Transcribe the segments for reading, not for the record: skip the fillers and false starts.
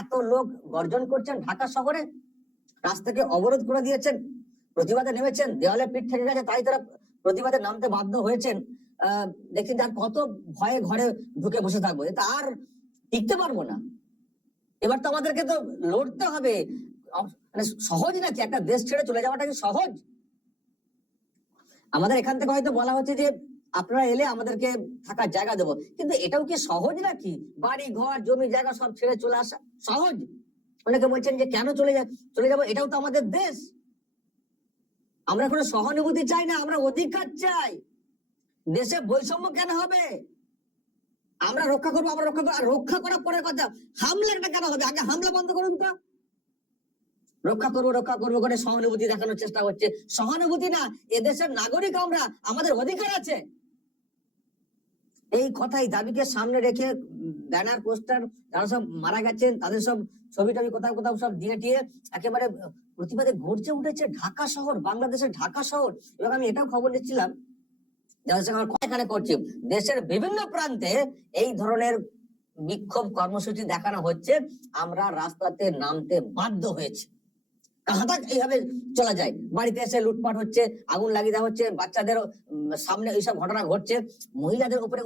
এত লোক গর্জন করছেন ঢাকা শহরে, রাস্তাকে অবরোধ করে দিয়েছেন, প্রতিবাদে নেমেছেন, দেওয়ালে পিঠ থেকে গেছে, তাই তারা প্রতিবাদে নামতে বাধ্য হয়েছেন। দেখছেন আর কত ভয়ে ঘরে ঢুকে বসে থাকবো, এটা আর টিকতে পারবো না। এবার তো আমাদেরকে তো লড়তে হবে। মানে সহজ নাকি একটা দেশ ছেড়ে চলে যাওয়াটা কি সহজ? আমাদের এখান থেকে হয়তো বলা হচ্ছে যে আপনারা এলে আমাদেরকে থাকার জায়গা দেবো, কিন্তু এটাও কি সহজ নাকি? বাড়ি ঘর জমি জায়গা সব ছেড়ে চলে আসা সহজ? অনেকে বলছেন যে কেন চলে যাবো, এটাও তো আমাদের দেশ। আমরা কোনো সহানুভূতি চাই না, আমরা অধিকার চাই। দেশে বৈষম্য কেন হবে? আমরা রক্ষা করবো, আমরা রক্ষা করবো, আর রক্ষা করার পরের কথা হামলাটা কেন হবে? আগে হামলা বন্ধ করুন তো। রক্ষা করবো করে সহানুভূতি দেখানোর চেষ্টা হচ্ছে। সহানুভূতি না, এদেশের নাগরিক আমরা, আমাদের অধিকার আছে। এই কথাই দাবিকে সামনে রেখে ব্যানার পোস্টার যারা সব মারা গেছেন তাদের সব ছবি টবি কোথাও কোথাও সব দিয়ে টিয়ে একেবারে প্রতিবাদে গর্জে উঠেছে ঢাকা শহর, বাংলাদেশের ঢাকা শহর। এবং আমি এটাও খবর নিচ্ছিলাম যাদের সঙ্গে আমার এখানে করছি, দেশের বিভিন্ন প্রান্তে এই ধরনের বিক্ষোভ কর্মসূচি দেখানো হচ্ছে। আমরা রাস্তাতে নামতে বাধ্য হয়েছি। এইভাবে চলা যায়? বাড়িতে এসে লুটপাট হচ্ছে, আগুন লাগিয়ে দেওয়া হচ্ছে, বাচ্চাদের সামনে এইসব ঘটনা ঘটছে, মহিলাদের উপরে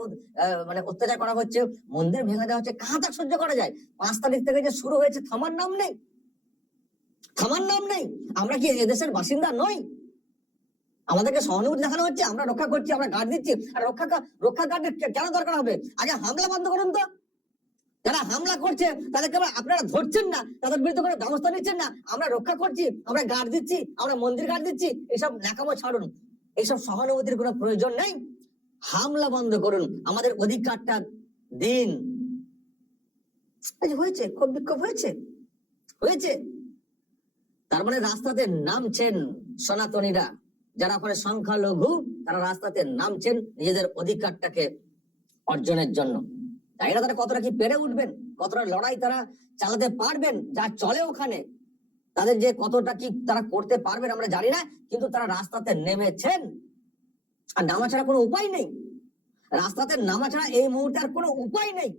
মানে অত্যাচার করা হচ্ছে, মন্দির ভেঙে দেওয়া হচ্ছে। কাহাতাক সহ্য করা যায়? 5 তারিখ থেকে যে শুরু হয়েছে, থামার নাম নেই, থামার নাম নেই। আমরা কি এদেশের বাসিন্দা নই? আমাদেরকে সহানুভূতি দেখানো হচ্ছে, আমরা রক্ষা করছি, আমরা গার্ড দিচ্ছি। আর রক্ষা গার্ডের কেন দরকার হবে? আগে হামলা বন্ধ করুন তো। যারা হামলা করছে তাদেরকে আপনারা ধরছেন না, তাদের বিরুদ্ধে কোনো ব্যবস্থা নিচ্ছেন না। আমরা রক্ষা করছি, আমরা গার্ড দিচ্ছি, আমরা মন্দির গার্ড দিচ্ছি, এসব ন্যাকামো ছাড়ুন। এইসব সহানুভূতির কোনো প্রয়োজন নেই। হামলা বন্ধ করুন, আমাদের অধিকারটা দিন। হয়েছে, খুব বিক্ষোভ হয়েছে। তার মানে রাস্তাতে নামছেন সনাতনীরা, যারা ওখানে সংখ্যালঘু, তারা রাস্তাতে নামছেন নিজেদের অধিকারটাকে অর্জনের জন্য। তাই না? তারা কতটা কি পেরে উঠবেন, কতটা লড়াই তারা চালাতে পারবেন, যা চলে ওখানে তাদের যে কতটা কি তারা করতে পারবেন আমরা জানি না, কিন্তু তারা রাস্তাতে নেমেছেন। আর নামা ছাড়া কোনো উপায় নেই, রাস্তাতে নামা ছাড়া এই মুহূর্তে আর কোনো উপায় নেই।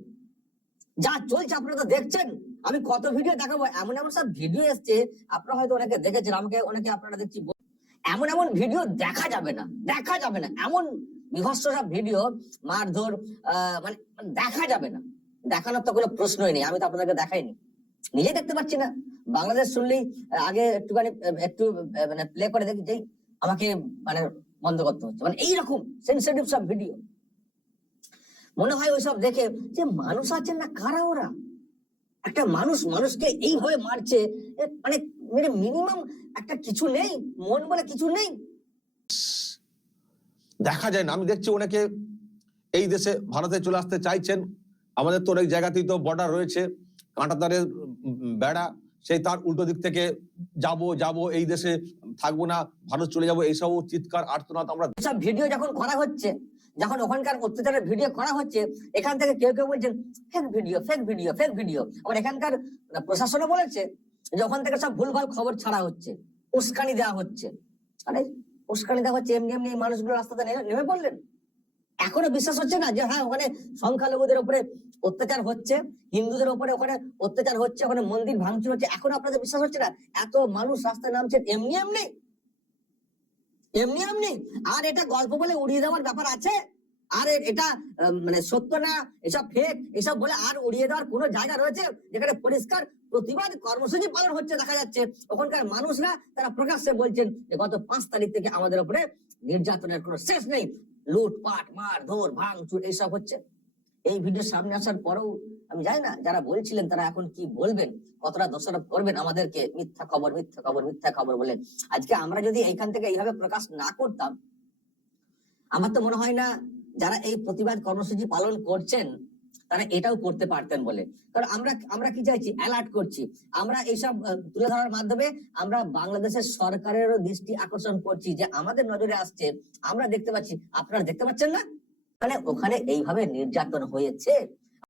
যা চলছে আপনারা তো দেখছেন। আমি কত ভিডিও দেখাবো, এমন সব ভিডিও এসছে, আপনারা হয়তো অনেকে দেখেছেন, আমাকে অনেকে আপনারা দেখছি এমন ভিডিও দেখা যাবে না, এমন বিভৎস সব ভিডিও, মারধর, মানে দেখা যাবে না। দেখানোর তো কোনো প্রশ্নই নেই। আমি তো আপনাদেরকে দেখাইনি, নিজে দেখতে পাচ্ছি না। বাংলাদেশ শুনলেই আগে একটু মানে প্লে করে দেখি, যেই আমাকে মানে বন্ধ করতে হচ্ছে। মানে এইরকম সেন্সিটিভ সব ভিডিও, মনে হয় ওইসব দেখে যে মানুষ আছেন না, কারা ওরা? একটা মানুষকে এইভাবে মারছে, মানে মিনিমাম একটা কিছু নেই, মন বলে কিছু নেই। দেখা যায় না, আমি দেখছি অনেকে এই দেশে ভারতে চলে আসতে চাইছেন। আমাদের তো অনেক জায়গাতেই তো বর্ডার রয়েছে, কাঁটাতারের বেড়া, সেই তার উল্টো দিক থেকে যাব এই দেশে থাকবো না, ভারত চলে যাবো, এইসব চিৎকার আর্তনাদ আমরা সব ভিডিও যখন করা হচ্ছে, যখন ওখানকার অত্যাচারের ভিডিও করা হচ্ছে, এখান থেকে কেউ বলছেন ফেক ভিডিও। আবার এখানকার প্রশাসনও বলেছে যে ওখান থেকে সব ভুলভাল খবর ছাড়া হচ্ছে, উস্কানি দেওয়া হচ্ছে। আরে উস্কানি দেওয়া হচ্ছে, এমনি এই মানুষগুলো রাস্তাতে নেমে পড়লেন। এখনো বিশ্বাস হচ্ছে না যে হ্যাঁ ওখানে সংখ্যালঘুদের উপরে অত্যাচার হচ্ছে, হিন্দুদের উপরে ওখানে অত্যাচার হচ্ছে, ওখানে মন্দির ভাঙচুর হচ্ছে? এখনো আপনাদের বিশ্বাস হচ্ছে না? এত মানুষ রাস্তায় নামছেন এমনি। আর এটা গল্প বলে উড়িয়ে দেওয়ার ব্যাপার আছে? আর এটা মানে সত্য না, এসব ফেক, এসব বলে আর উড়িয়ে দেওয়ার কোনো জায়গা রয়েছে? যেখানে পরিষ্কার প্রতিবাদ কর্মসূচি পালন হচ্ছে দেখা যাচ্ছে, ওখানকার মানুষরা তারা প্রকাশ্যে বলছেন যে গত 5 তারিখ থেকে আমাদের উপরে নির্যাতনের কোনো শেষ নেই, লুটপাট, মারধর, ভাঙচুর এইসব হচ্ছে। এই ভিডিও সামনে আসার পরেও আমি জানি না যারা বলছিলেন তারা এখন কি বলবেন, কতটা দোষারোপ করবেন আমাদেরকে, মিথ্যা খবর বলে। আজকে আমরা যদি এইখান থেকে এইভাবে প্রকাশ না করতাম, আমার তো মনে হয় না যারা এই প্রতিবাদ কর্মসূচি পালন করছেন তারা এটাও করতে পারতেন বলে। কারণ আমরা কি চাইছি, অ্যালার্ট করছি। আমরা এইসব তুলে ধরার মাধ্যমে আমরা বাংলাদেশের সরকারেরও দৃষ্টি আকর্ষণ করছি যে আমাদের নজরে আসছে, আমরা দেখতে পাচ্ছি, আপনারা দেখতে পাচ্ছেন না? মানে ওখানে এইভাবে নির্যাতন হয়েছে।